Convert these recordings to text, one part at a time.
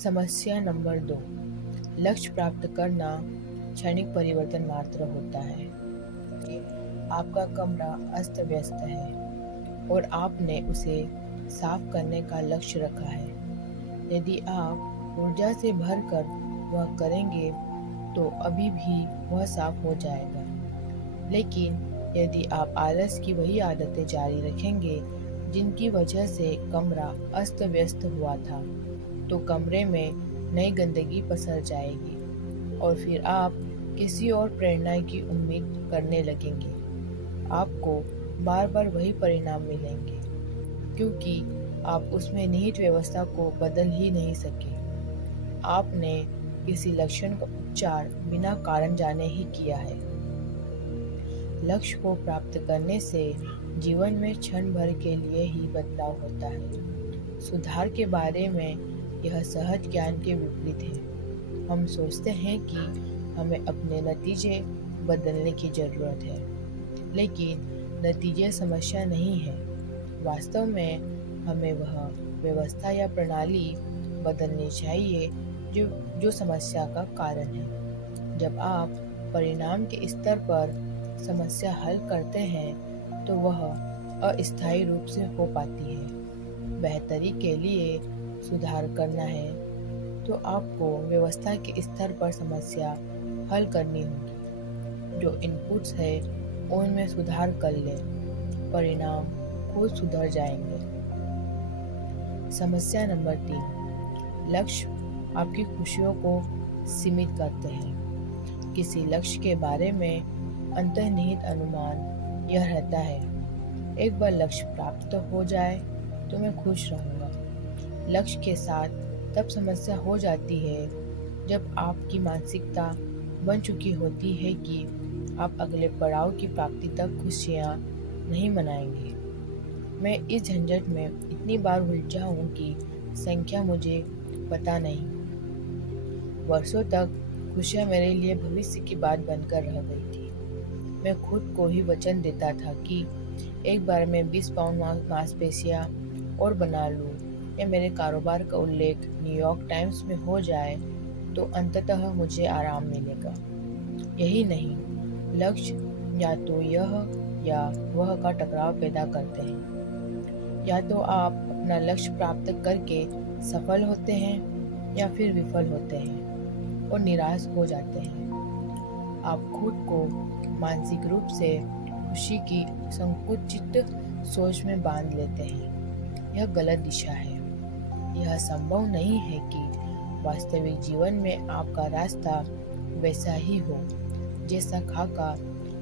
समस्या नंबर 2। लक्ष्य प्राप्त करना क्षणिक परिवर्तन मात्र होता है कि आपका कमरा अस्त व्यस्त है और आपने उसे साफ करने का लक्ष्य रखा है। यदि आप ऊर्जा से भरकर वह करेंगे तो अभी भी वह साफ हो जाएगा। लेकिन यदि आप आलस की वही आदतें जारी रखेंगे जिनकी वजह से कमरा अस्त व्यस्त हुआ था, तो कमरे में नई गंदगी पसर जाएगी और फिर आप किसी और प्रेरणा की उम्मीद करने लगेंगे। आपको बार बार वही परिणाम मिलेंगे क्योंकि आप उसमें निहित व्यवस्था को बदल ही नहीं सके। आपने किसी लक्षण का उपचार बिना कारण जाने ही किया है। लक्ष्य को प्राप्त करने से जीवन में क्षण भर के लिए ही बदलाव होता है। सुधार के बारे में यह सहज ज्ञान के विपरीत है। हम सोचते हैं कि हमें अपने नतीजे बदलने की जरूरत है, लेकिन नतीजे समस्या नहीं है। वास्तव में हमें वह व्यवस्था या प्रणाली बदलनी चाहिए जो समस्या का कारण है। जब आप परिणाम के स्तर पर समस्या हल करते हैं तो वह अस्थायी रूप से हो पाती है। बेहतरी के लिए सुधार करना है तो आपको व्यवस्था के स्तर पर समस्या हल करनी होगी। जो इनपुट्स है उनमें सुधार कर लें, परिणाम खुद सुधर जाएंगे। समस्या नंबर 3। लक्ष्य आपकी खुशियों को सीमित करते हैं। किसी लक्ष्य के बारे में अंतर्निहित अनुमान यह रहता है, एक बार लक्ष्य प्राप्त हो जाए तो मैं खुश रहूँगा। लक्ष्य के साथ तब समस्या हो जाती है जब आपकी मानसिकता बन चुकी होती है कि आप अगले पड़ाव की प्राप्ति तक खुशियाँ नहीं मनाएंगे। मैं इस झंझट में इतनी बार उलझा हूँ कि संख्या मुझे पता नहीं। वर्षों तक खुशियाँ मेरे लिए भविष्य की बात बनकर रह गई थी। मैं खुद को ही वचन देता था कि एक बार मैं 20 पाउंड मांसपेशियाँ और बना लूँ या मेरे कारोबार का उल्लेख न्यूयॉर्क टाइम्स में हो जाए तो अंततः मुझे आराम मिलेगा। यही नहीं, लक्ष्य या तो यह या वह का टकराव पैदा करते हैं। या तो आप अपना लक्ष्य प्राप्त करके सफल होते हैं या फिर विफल होते हैं और निराश हो जाते हैं। आप खुद को मानसिक रूप से खुशी की संकुचित सोच में बांध लेते हैं। यह गलत दिशा है। यह संभव नहीं है कि वास्तविक जीवन में आपका रास्ता वैसा ही हो जैसा खाका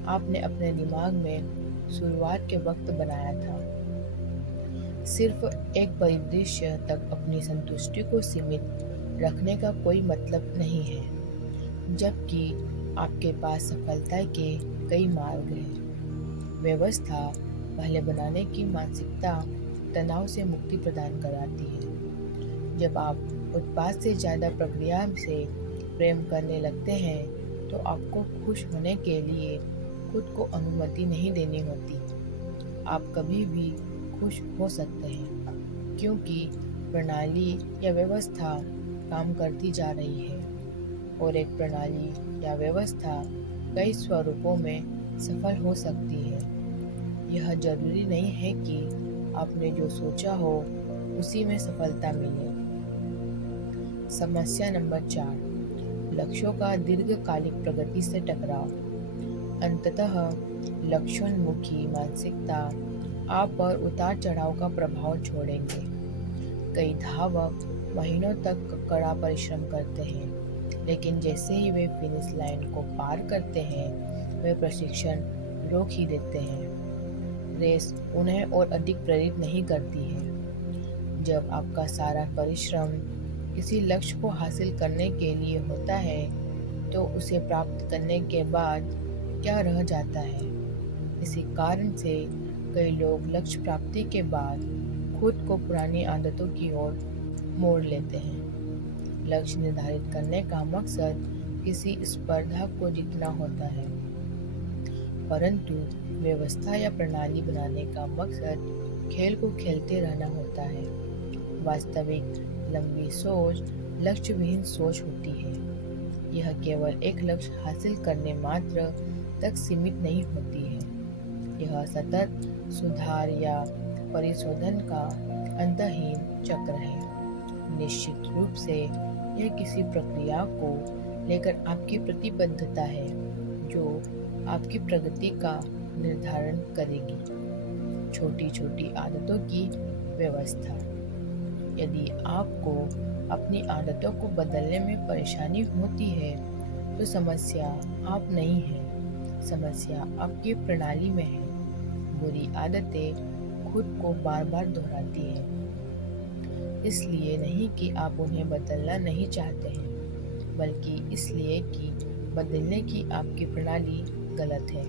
आपने अपने दिमाग में शुरुआत के वक्त बनाया था। सिर्फ एक परिदृश्य तक अपनी संतुष्टि को सीमित रखने का कोई मतलब नहीं है, जबकि आपके पास सफलता के कई मार्ग हैं। व्यवस्था पहले बनाने की मानसिकता तनाव से मुक्ति प्रदान कराती है। जब आप उत्पाद से ज़्यादा प्रक्रिया से प्रेम करने लगते हैं तो आपको खुश होने के लिए खुद को अनुमति नहीं देनी होती। आप कभी भी खुश हो सकते हैं क्योंकि प्रणाली या व्यवस्था काम करती जा रही है और एक प्रणाली या व्यवस्था कई स्वरूपों में सफल हो सकती है। यह जरूरी नहीं है कि आपने जो सोचा हो उसी में सफलता मिले। समस्या नंबर 4। लक्ष्यों का दीर्घकालिक प्रगति से टकराव। अंततः लक्ष्योन्मुखी मानसिकता आप पर उतार चढ़ाव का प्रभाव छोड़ेंगे। कई धावक महीनों तक कड़ा परिश्रम करते हैं, लेकिन जैसे ही वे फिनिश लाइन को पार करते हैं वे प्रशिक्षण रोक ही देते हैं। रेस उन्हें और अधिक प्रेरित नहीं करती है। जब आपका सारा परिश्रम किसी लक्ष्य को हासिल करने के लिए होता है तो उसे प्राप्त करने के बाद क्या रह जाता है। इसी कारण से कई लोग लक्ष्य प्राप्ति के बाद खुद को पुरानी आदतों की ओर मोड़ लेते हैं। लक्ष्य निर्धारित करने का मकसद किसी स्पर्धा को जीतना होता है, परंतु व्यवस्था या प्रणाली बनाने का मकसद खेल को खेलते रहना होता है। वास्तविक लंबी सोच लक्ष्य विहीन सोच होती है। यह केवल एक लक्ष्य हासिल करने मात्र तक सीमित नहीं होती है। यह सतत सुधार या परिशोधन का अंतहीन चक्र है। निश्चित रूप से यह किसी प्रक्रिया को लेकर आपकी प्रतिबद्धता है जो आपकी प्रगति का निर्धारण करेगी। छोटी छोटी आदतों की व्यवस्था। यदि आपको अपनी आदतों को बदलने में परेशानी होती है तो समस्या आप नहीं हैं, समस्या आपकी प्रणाली में है। बुरी आदतें खुद को बार बार दोहराती हैं, इसलिए नहीं कि आप उन्हें बदलना नहीं चाहते हैं, बल्कि इसलिए कि बदलने की आपकी प्रणाली गलत है।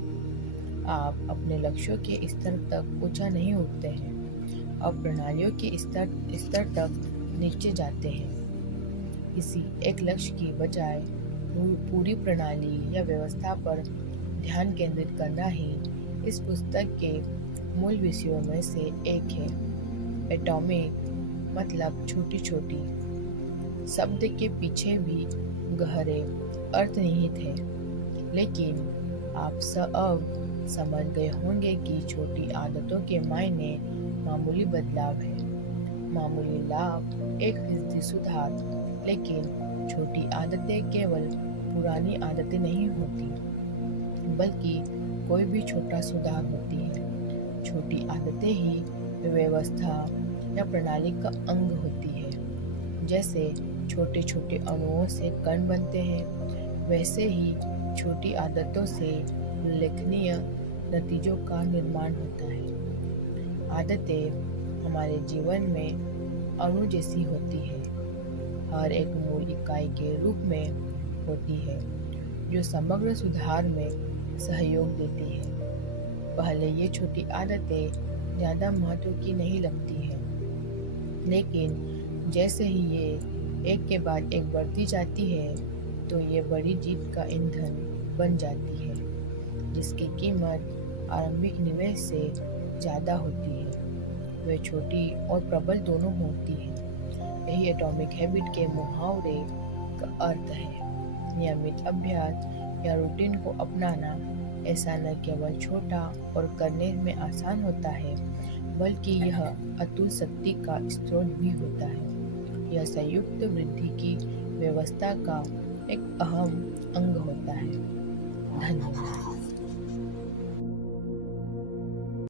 आप अपने लक्ष्यों के स्तर तक ऊंचा नहीं उठते हैं, अब प्रणालियों के स्तर तक नीचे जाते हैं। किसी एक लक्ष्य की बजाय पूरी प्रणाली या व्यवस्था पर ध्यान केंद्रित करना ही इस पुस्तक के मूल विषयों में से एक है। एटॉमिक मतलब छोटी छोटी शब्द के पीछे भी गहरे अर्थ निहित है, लेकिन आप सब समझ गए होंगे कि छोटी आदतों के मायने मामूली बदलाव है, मामूली लाभ, 1% सुधार। लेकिन छोटी आदतें केवल पुरानी आदतें नहीं होती, बल्कि कोई भी छोटा सुधार होती है। छोटी आदतें ही व्यवस्था या प्रणाली का अंग होती है। जैसे छोटे छोटे अणुओं से कण बनते हैं, वैसे ही छोटी आदतों से उल्लेखनीय नतीजों का निर्माण होता है। आदतें हमारे जीवन में अणु जैसी होती है, हर एक मूल इकाई के रूप में होती है जो समग्र सुधार में सहयोग देती है। पहले ये छोटी आदतें ज़्यादा महत्व की नहीं लगती हैं, लेकिन जैसे ही ये एक के बाद एक बढ़ती जाती है तो ये बड़ी जीत का ईंधन बन जाती है, जिसकी कीमत आरंभिक निवेश से ज़्यादा होती है। वे छोटी और प्रबल दोनों होती हैं। यही एटॉमिक हैबिट के मुहावरे का अर्थ है। नियमित अभ्यास या रूटीन को अपनाना ऐसा न केवल छोटा और करने में आसान होता है, बल्कि यह अतुल शक्ति का स्रोत भी होता है। यह संयुक्त वृद्धि की व्यवस्था का एक अहम अंग होता है। धन्यवाद।